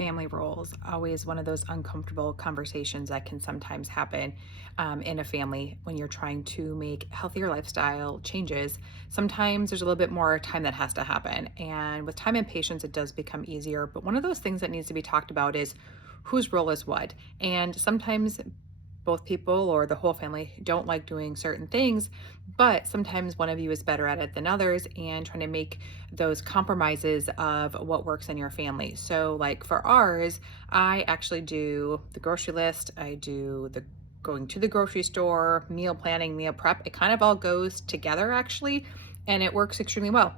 Family roles, always one of those uncomfortable conversations that can sometimes happen in a family when you're trying to make healthier lifestyle changes. Sometimes there's a little bit more time that has to happen. And with time and patience, it does become easier. But one of those things that needs to be talked about is whose role is what. And sometimes both people or the whole family don't like doing certain things, but sometimes one of you is better at it than others, and trying to make those compromises of what works in your family. So, like for ours, I actually do the grocery list, I do the going to the grocery store, meal planning, meal prep. It kind of all goes together actually, and it works extremely well.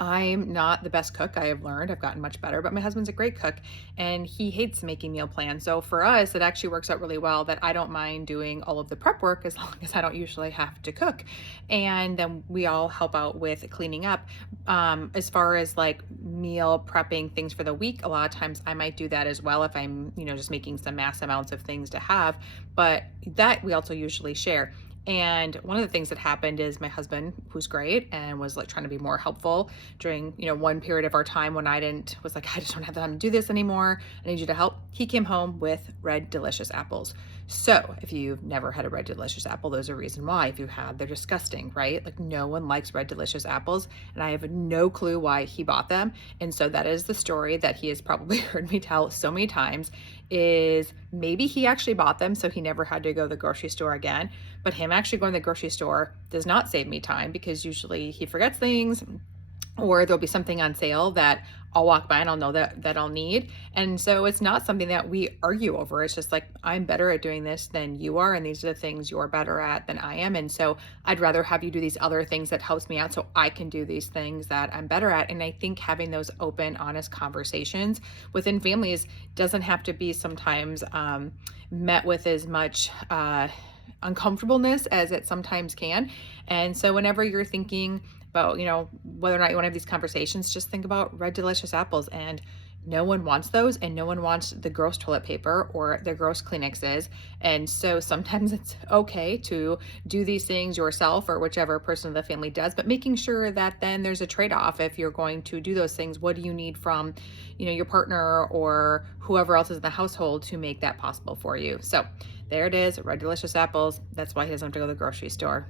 I'm not the best cook. I have learned, I've gotten much better, but my husband's a great cook and he hates making meal plans. So for us, it actually works out really well that I don't mind doing all of the prep work as long as I don't usually have to cook. And then we all help out with cleaning up. As far as like meal prepping things for the week, a lot of times I might do that as well if I'm, just making some mass amounts of things to have. But that we also usually share. And one of the things that happened is my husband, who's great and was like trying to be more helpful during, one period of our time when was like, I just don't have time to do this anymore. I need you to help. He came home with red delicious apples. So if you've never had a red delicious apple, there's a reason why. If you have, they're disgusting, right? Like no one likes red delicious apples. And I have no clue why he bought them. And so that is the story that he has probably heard me tell so many times, is maybe he actually bought them so he never had to go to the grocery store again. But him actually going to the grocery store does not save me time, because usually he forgets things, or there'll be something on sale that I'll walk by and I'll know that I'll need. And so it's not something that we argue over. It's just like, I'm better at doing this than you are, and these are the things you're better at than I am. And so I'd rather have you do these other things that helps me out so I can do these things that I'm better at. And I think having those open, honest conversations within families doesn't have to be sometimes met with as much uncomfortableness as it sometimes can. And so whenever you're thinking about, whether or not you want to have these conversations, just think about red delicious apples. And no one wants those, and no one wants the gross toilet paper or the gross Kleenexes. And so sometimes it's okay to do these things yourself or whichever person of the family does, but making sure that then there's a trade-off. If you're going to do those things, what do you need from, your partner or whoever else is in the household to make that possible for you? So there it is, red delicious apples. That's why he doesn't have to go to the grocery store.